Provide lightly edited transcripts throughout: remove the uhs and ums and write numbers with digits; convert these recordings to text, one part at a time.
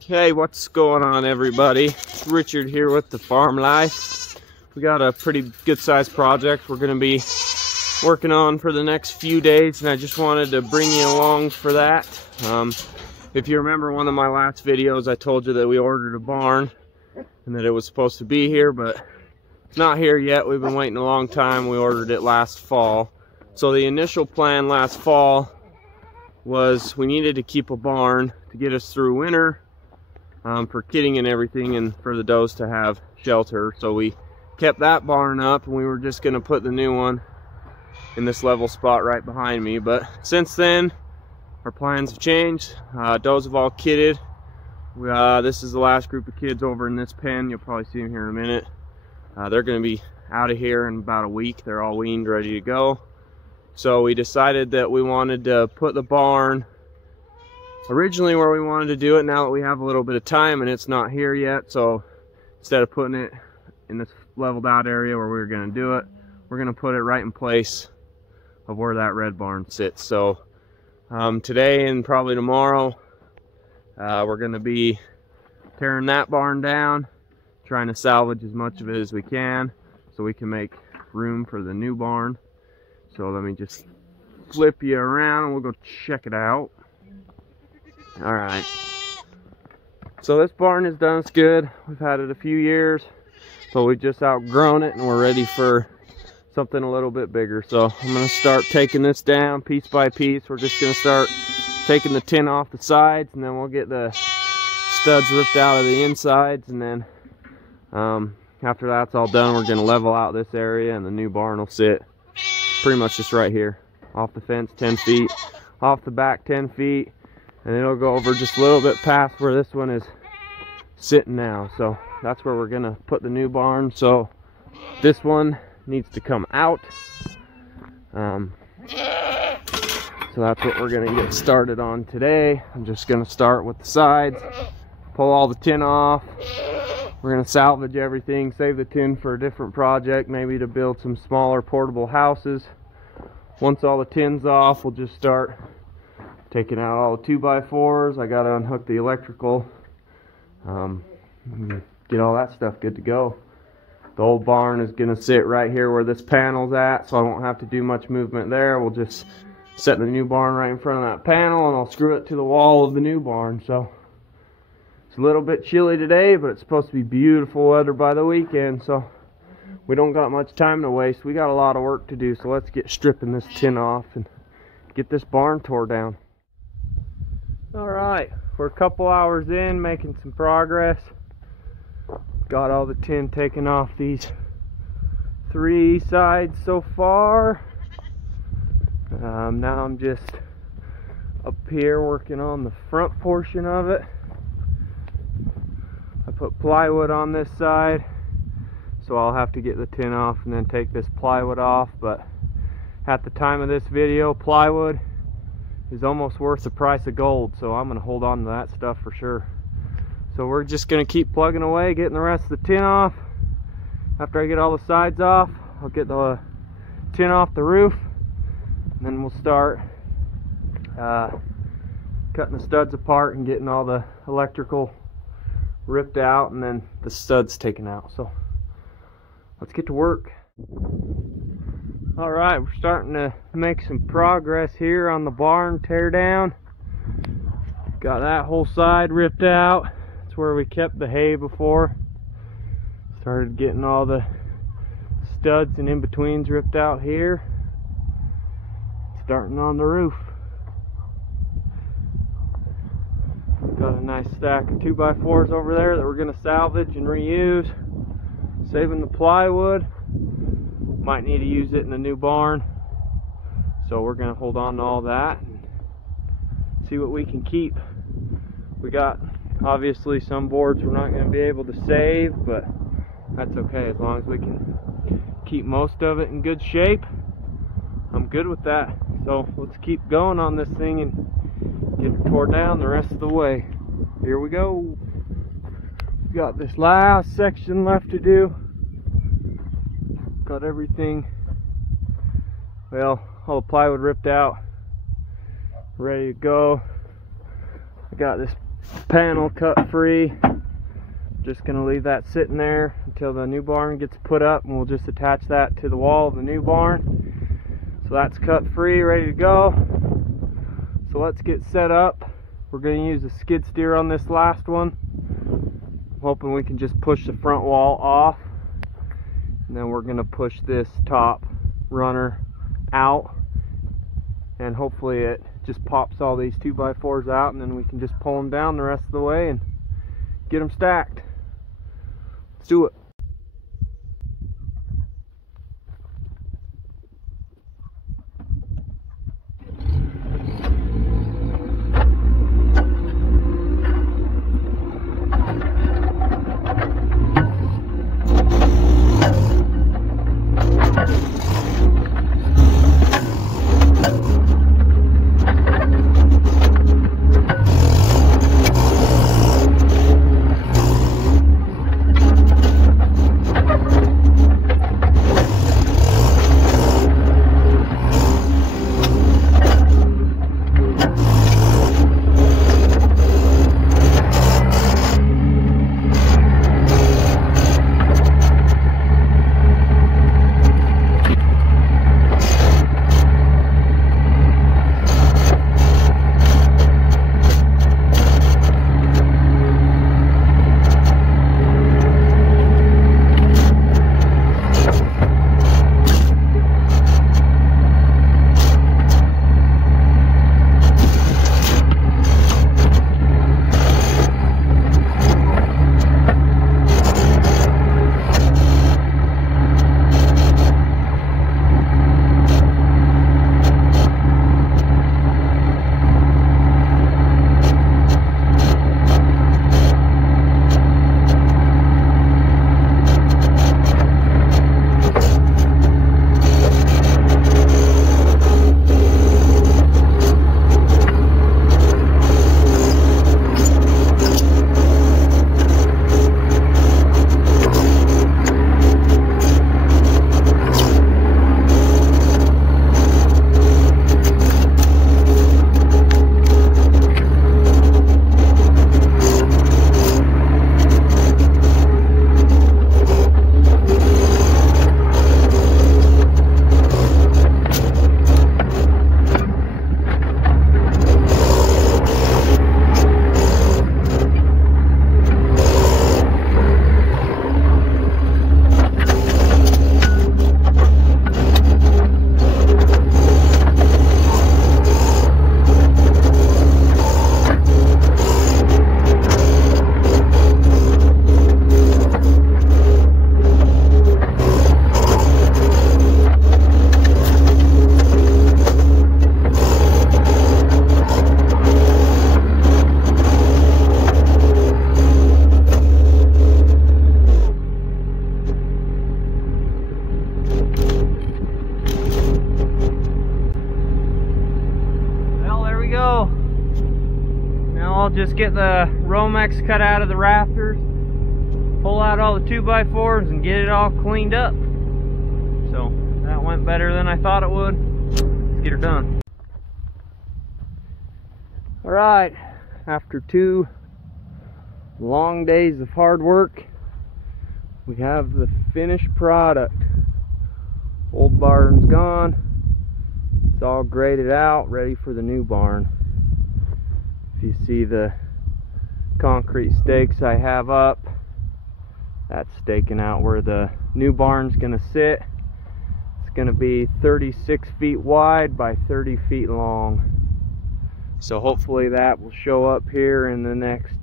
Hey, what's going on, everybody? It's Richard here with the Farm Life. We got a pretty good sized project we're going to be working on for the next few days, and I just wanted to bring you along for that. If you remember one of my last videos, I told you that we ordered a barn and that it was supposed to be here, but it's not here yet. We've been waiting a long time. We ordered it last fall. So the initial plan last fall was we needed to keep a barn to get us through winter, for kidding and everything, and for the does to have shelter. So we kept that barn up, and we were just going to put the new one in this level spot right behind me. But since then, our plans have changed. Does have all kidded. This is the last group of kids over in this pen. You'll probably see them here in a minute. They're going to be out of here in about a week. They're all weaned, ready to go. So we decided that we wanted to put the barn originally where we wanted to do it. Now that we have a little bit of time and it's not here yet, so instead of putting it in this leveled out area where we were going to do it, we're going to put it right in place of where that red barn sits. So today and probably tomorrow, we're going to be tearing that barn down, trying to salvage as much of it as we can so we can make room for the new barn. So let me just flip you around and we'll go check it out. Alright, so this barn has done us good. We've had it a few years, but we've just outgrown it and we're ready for something a little bit bigger. So I'm going to start taking this down piece by piece. We're just going to start taking the tin off the sides, and then we'll get the studs ripped out of the insides, and then after that's all done, we're going to level out this area, and the new barn will sit pretty much just right here. Off the fence 10 feet, off the back 10 feet. And it'll go over just a little bit past where this one is sitting now. So that's where we're gonna put the new barn. So this one needs to come out. So that's what we're gonna get started on today. I'm just gonna start with the sides, pull all the tin off. We're gonna salvage everything, save the tin for a different project, maybe to build some smaller portable houses. Once all the tin's off, we'll just start taking out all the 2x4s. I gotta unhook the electrical, get all that stuff good to go. The old barn is gonna sit right here where this panel's at, so I won't have to do much movement there. We'll just set the new barn right in front of that panel, and I'll screw it to the wall of the new barn. So it's a little bit chilly today, but it's supposed to be beautiful weather by the weekend, so we don't got much time to waste. We got a lot of work to do, so let's get stripping this tin off and get this barn tore down. Alright, we're a couple hours in, making some progress. Got all the tin taken off these 3 sides so far. Now I'm just up here working on the front portion of it. I put plywood on this side, so I'll have to get the tin off and then take this plywood off. But at the time of this video, plywood is almost worth the price of gold, so I'm going to hold on to that stuff for sure. So we're just going to keep plugging away, getting the rest of the tin off. After I get all the sides off, I'll get the tin off the roof, and then we'll start cutting the studs apart and getting all the electrical ripped out, and then the studs taken out. So let's get to work. Alright, we're starting to make some progress here on the barn tear down. Got that whole side ripped out. That's where we kept the hay before. Started getting all the studs and in-betweens ripped out here. Starting on the roof. Got a nice stack of 2x4s over there that we're going to salvage and reuse. Saving the plywood. Might need to use it in the new barn, so we're going to hold on to all that and see what we can keep. We got obviously some boards we're not going to be able to save, but that's okay as long as we can keep most of it in good shape. I'm good with that. So let's keep going on this thing and get it tore down the rest of the way. Here we go. Got this last section left to do. Got everything, well, all the plywood ripped out, ready to go. I got this panel cut free. Just gonna leave that sitting there until the new barn gets put up, and we'll just attach that to the wall of the new barn. So that's cut free, ready to go. So let's get set up. We're gonna use a skid steer on this last one. I'm hoping we can just push the front wall off, and then we're gonna push this top runner out, and hopefully it just pops all these 2x4s out, and then we can just pull them down the rest of the way and get them stacked. Let's do it. I'll just get the Romex cut out of the rafters, pull out all the 2x4s and get it all cleaned up. So that went better than I thought it would. Let's get her done. Alright, after 2 long days of hard work, we have the finished product. Old barn's gone. It's all graded out, ready for the new barn. If you see the concrete stakes I have up, that's staking out where the new barn's gonna sit. It's gonna be 36 feet wide by 30 feet long. So hopefully that will show up here in the next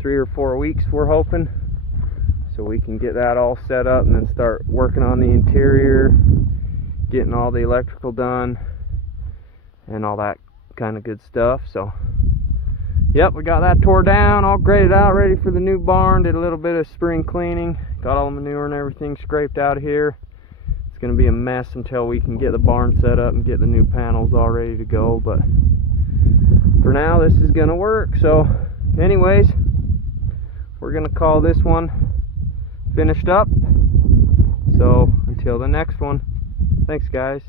3 or 4 weeks, we're hoping. So we can get that all set up and then start working on the interior, getting all the electrical done and all that kind of good stuff. So yep, we got that tore down, all graded out, ready for the new barn. Did a little bit of spring cleaning, got all the manure and everything scraped out of here. It's gonna be a mess until we can get the barn set up and get the new panels all ready to go, but for now this is gonna work. So anyways, we're gonna call this one finished up. So until the next one, thanks guys.